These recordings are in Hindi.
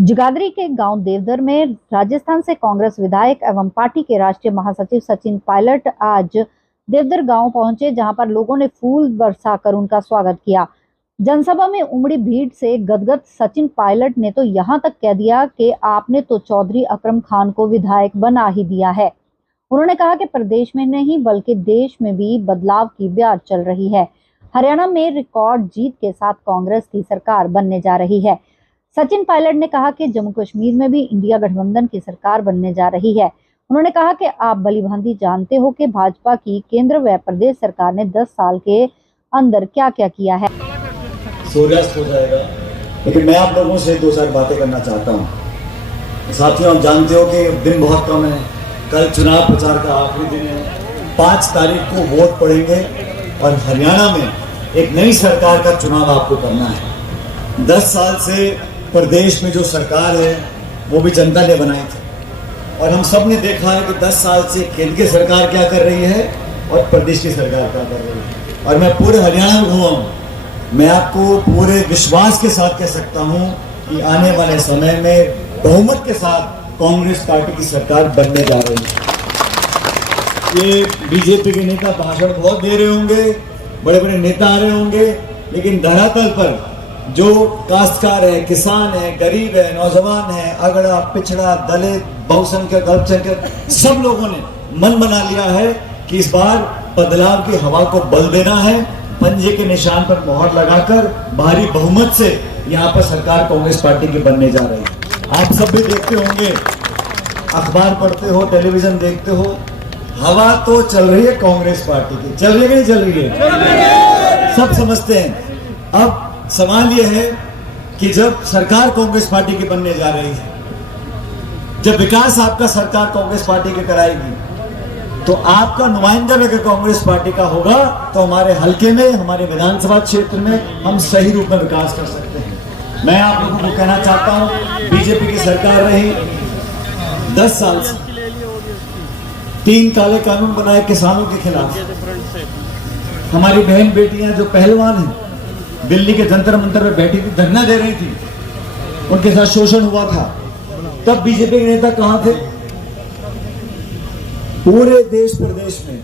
जगाधरी के गांव देवधर में राजस्थान से कांग्रेस विधायक एवं पार्टी के राष्ट्रीय महासचिव सचिन पायलट आज देवधर गांव पहुंचे, जहां पर लोगों ने फूल बरसाकर उनका स्वागत किया। जनसभा में उमड़ी भीड़ से गदगद सचिन पायलट ने तो यहां तक कह दिया कि आपने तो चौधरी अकरम खान को विधायक बना ही दिया है। उन्होंने कहा कि प्रदेश में नहीं बल्कि देश में भी बदलाव की ब्याज चल रही है। हरियाणा में रिकॉर्ड जीत के साथ कांग्रेस की सरकार बनने जा रही है। सचिन पायलट ने कहा कि जम्मू कश्मीर में भी इंडिया गठबंधन की सरकार बनने जा रही है। उन्होंने कहा कि आप भली भांति जानते हो कि भाजपा की केंद्र व प्रदेश सरकार ने 10 साल के अंदर क्या क्या किया है। सूर्यास्त हो जाएगा, लेकिन मैं आप लोगों से 2-4 बातें करना चाहता हूँ। साथियों, आप जानते हो कि दिन बहुत कम है, कल चुनाव प्रचार का आखिरी दिन है। 5 तारीख को वोट पड़ेंगे और हरियाणा में एक नई सरकार का चुनाव आपको करना है। 10 साल से प्रदेश में जो सरकार है वो भी जनता ने बनाई थी और हम सब ने देखा है कि 10 साल से केंद्र की सरकार क्या कर रही है और प्रदेश की सरकार क्या कर रही है। और मैं पूरे हरियाणा में घूमा हूँ, मैं आपको पूरे विश्वास के साथ कह सकता हूँ कि आने वाले समय में बहुमत के साथ कांग्रेस पार्टी की सरकार बनने जा रही है। ये बीजेपी के नेता भाषण बहुत दे रहे होंगे, बड़े बड़े नेता आ रहे होंगे, लेकिन धरातल पर जो काश्तकार है, किसान है, गरीब है, नौजवान है, अगड़ा, पिछड़ा, दलित, बहुसंख्यक, अल्पसंख्यक, सब लोगों ने मन बना लिया है कि इस बार बदलाव की हवा को बल देना है। पंजे के निशान पर मोहर लगाकर भारी बहुमत से यहाँ पर सरकार कांग्रेस पार्टी की बनने जा रही है। आप सब भी देखते होंगे, अखबार पढ़ते हो, टेलीविजन देखते हो, हवा तो चल रही है कांग्रेस पार्टी की। चल रही है कि नहीं चल रही है? सब समझते हैं। अब सवाल यह है कि जब सरकार कांग्रेस पार्टी की बनने जा रही है, जब विकास आपका सरकार कांग्रेस पार्टी की कराएगी, तो आपका नुमाइंदा अगर कांग्रेस पार्टी का होगा तो हमारे हलके में, हमारे विधानसभा क्षेत्र में हम सही रूप में विकास कर सकते हैं। मैं आप लोगों को कहना चाहता हूं, बीजेपी की सरकार रही 10 साल से, 3 काले कानून बनाए किसानों के खिलाफ। हमारी बहन बेटियां जो पहलवान हैं, दिल्ली के जंतर मंतर में बैठी थी, धरना दे रही थी, उनके साथ शोषण हुआ था। तब बीजेपी के नेता कहां थे? पूरे देश प्रदेश में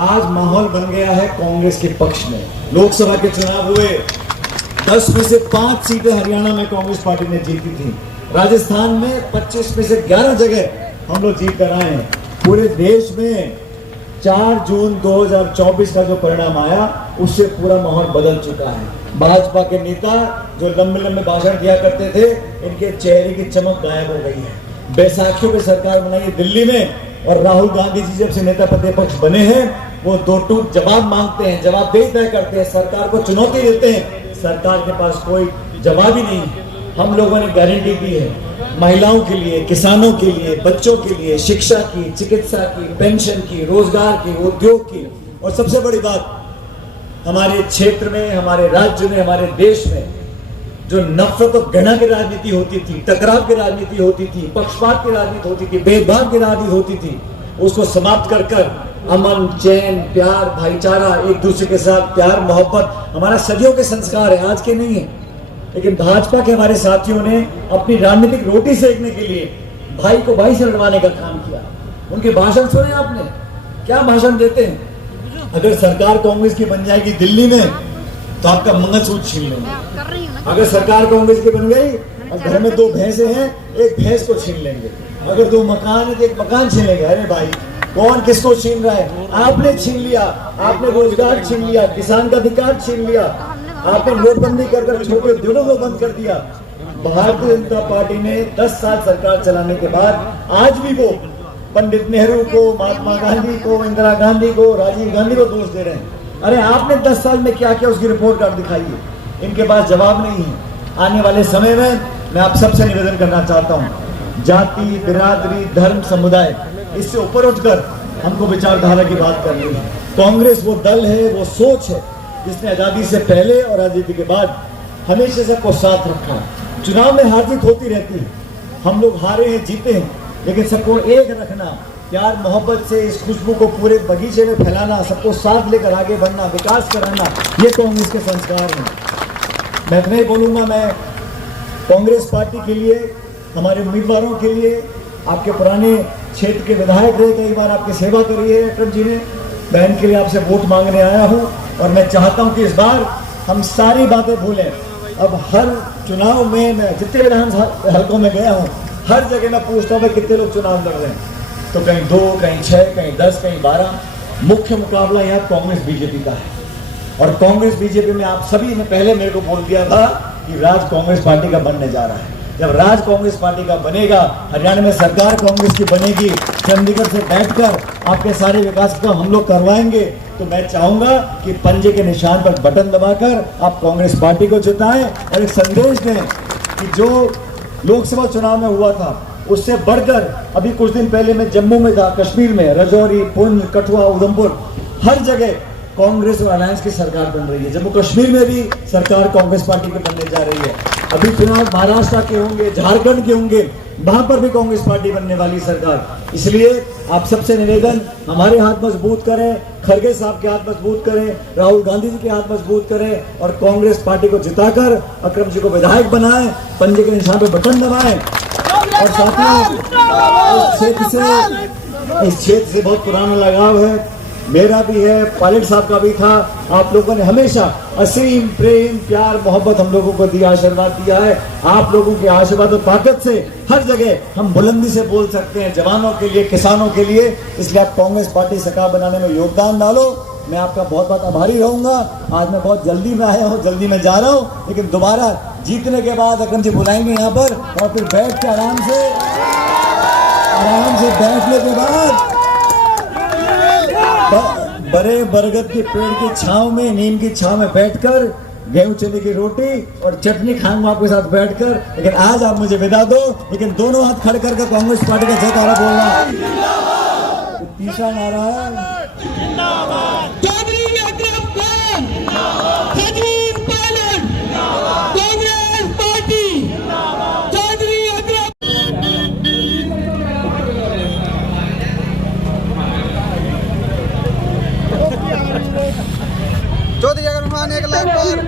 आज माहौल बन गया है कांग्रेस के पक्ष में। लोकसभा के चुनाव हुए, 10 में से 5 सीटें हरियाणा में कांग्रेस पार्टी ने जीती थी। राजस्थान में 25 में से 11 जगह हम लोग जीत कर आए हैं। पूरे देश में 4 जून 2024 का जो परिणाम आया, उससे पूरा माहौल बदल चुका है। भाजपा के नेता जो लंबे लंबे भाषण दिया करते थे, इनके चेहरे की चमक गायब हो गई है। बैसाखियों की सरकार बनाई है दिल्ली में, और राहुल गांधी जी जब से नेता प्रतिपक्ष बने हैं, वो 2 टूक जवाब मांगते हैं, जवाबदेही तय करते हैं, सरकार को चुनौती देते हैं। सरकार के पास कोई जवाब ही नहीं। हम लोगों ने गारंटी दी है महिलाओं के लिए, किसानों के लिए, बच्चों के लिए, शिक्षा की, चिकित्सा की, पेंशन की, रोजगार की, उद्योग की, और सबसे बड़ी बात, हमारे क्षेत्र में, हमारे राज्य में, हमारे देश में जो नफरत और घृणा की राजनीति होती थी, टकराव की राजनीति होती थी, पक्षपात की राजनीति होती थी, भेदभाव की राजनीति होती थी, उसको समाप्त कर कर अमन, चैन, प्यार, भाईचारा, एक दूसरे के साथ प्यार मोहब्बत हमारा सदियों के संस्कार है, आज के नहीं है। लेकिन भाजपा के हमारे साथियों ने अपनी राजनीतिक रोटी सेकने के लिए भाई को भाई से लड़वाने का काम किया। उनके भाषण सुने आपने? क्या भाषण देते हैं? अगर सरकार कांग्रेस की बन जाएगी दिल्ली में तो आपका मंगलसूत्र छीन लेंगे। अगर सरकार कांग्रेस की बन गई और घर में 2 भैंसे हैं, एक भैंस को छीन लेंगे। अगर 2 मकान है तो एक मकान छीन लेंगे। अरे भाई, कौन किसको छीन रहा है? आपने छीन लिया, आपने रोजगार छीन लिया, किसान का अधिकार छीन लिया, आपने नोटबंदी कर छोटे उद्योगों को बंद कर दिया। भारतीय जनता पार्टी ने 10 साल सरकार चलाने के बाद आज भी वो पंडित नेहरू को, महात्मा गांधी को, इंदिरा गांधी को, राजीव गांधी को दोष दे रहे हैं। अरे आपने 10 साल में क्या किया, उसकी रिपोर्ट कार्ड दिखाइए। इनके पास जवाब नहीं है। आने वाले समय में मैं आप सबसे निवेदन करना चाहता हूँ, जाति, बिरादरी, धर्म, समुदाय, इससे ऊपर उठकर हमको विचारधारा की बात करनी है। कांग्रेस वो दल है, वो सोच है जिसने आजादी से पहले और आजादी के बाद हमेशा सबको साथ रखा। चुनाव में हार जीत होती रहती है, हम लोग हारे हैं, जीते हैं, लेकिन सबको एक रखना, प्यार मोहब्बत से इस खुशबू को पूरे बगीचे में फैलाना, सबको साथ लेकर आगे बढ़ना, विकास कराना, ये कांग्रेस के संस्कार हैं। मैं इतना ही बोलूंगा, मैं कांग्रेस पार्टी के लिए हमारे उम्मीदवारों के लिए, आपके पुराने क्षेत्र के विधायक रहे, कई बार आपकी सेवा करी है अक्रम जी ने, बहन के लिए आपसे वोट मांगने आया हूँ। और मैं चाहता हूँ कि इस बार हम सारी बातें भूलें। अब हर चुनाव में मैं जितने विधान हलकों में गया हूँ, हर जगह मैं पूछता हूँ कितने लोग चुनाव लड़ रहे हैं, तो कहीं 2, कहीं 6, कहीं 10, कहीं 12। मुख्य मुकाबला यहाँ कांग्रेस बीजेपी का है। और कांग्रेस बीजेपी में आप सभी ने पहले मेरे को बोल दिया था कि राज कांग्रेस पार्टी का बनने जा रहा है। जब राज कांग्रेस पार्टी का बनेगा, हरियाणा में सरकार कांग्रेस की बनेगी, चंडीगढ़ से बैठकर आपके सारे विकास काम हम लोग करवाएंगे, तो मैं चाहूंगा कि पंजे के निशान पर बटन दबाकर आप कांग्रेस पार्टी को जिताएं और एक संदेश दें कि जो लोकसभा चुनाव में हुआ था उससे बढ़कर अभी कुछ दिन पहले मैं जम्मू में था, कश्मीर में, राजौरी, पुंछ, कठुआ, उधमपुर, हर जगह कांग्रेस और अलायंस की सरकार बन रही है। जम्मू कश्मीर में भी सरकार कांग्रेस पार्टी की बनने जा रही है। अभी चुनाव महाराष्ट्र के होंगे, झारखंड के होंगे, वहां पर भी कांग्रेस पार्टी बनने वाली सरकार। इसलिए आप सबसे निवेदन, हमारे हाथ मजबूत करें, खड़गे साहब के हाथ मजबूत करें, राहुल गांधी जी के हाथ मजबूत करें और कांग्रेस पार्टी को जिताकर अक्रम जी को विधायक बनाएं, पंजे के निशान पर बटन दबाएं। और साथियों, इस क्षेत्र से बहुत पुराना लगाव है, मेरा भी है, पायलट साहब का भी था। आप लोगों ने हमेशा असीम प्रेम, प्यार, मोहब्बत हम लोगों को दिया, आशीर्वाद दिया है। आप लोगों के आशीर्वाद और ताकत से हर जगह हम बुलंदी से बोल सकते हैं, जवानों के लिए, किसानों के लिए। इसलिए आप कांग्रेस पार्टी सरकार बनाने में योगदान डालो। मैं आपका बहुत बहुत आभारी रहूंगा। आज मैं बहुत जल्दी में आया हूँ, जल्दी में जा रहा हूँ, लेकिन दोबारा जीतने के बाद अक्रम जी बुलाएंगे यहाँ पर और फिर बैठ के आराम से बैठने के बाद बड़े बरगद के पेड़ की छांव में, नीम की छांव में बैठकर गेहूं चने की रोटी और चटनी खाऊंगा आपके साथ बैठकर। लेकिन आज आप मुझे विदा दो, लेकिन दोनों हाथ खड़े करके कांग्रेस पार्टी का जयकारा बोलना। तीसरा नारा है चौधरी अगर मान 1 लाख पर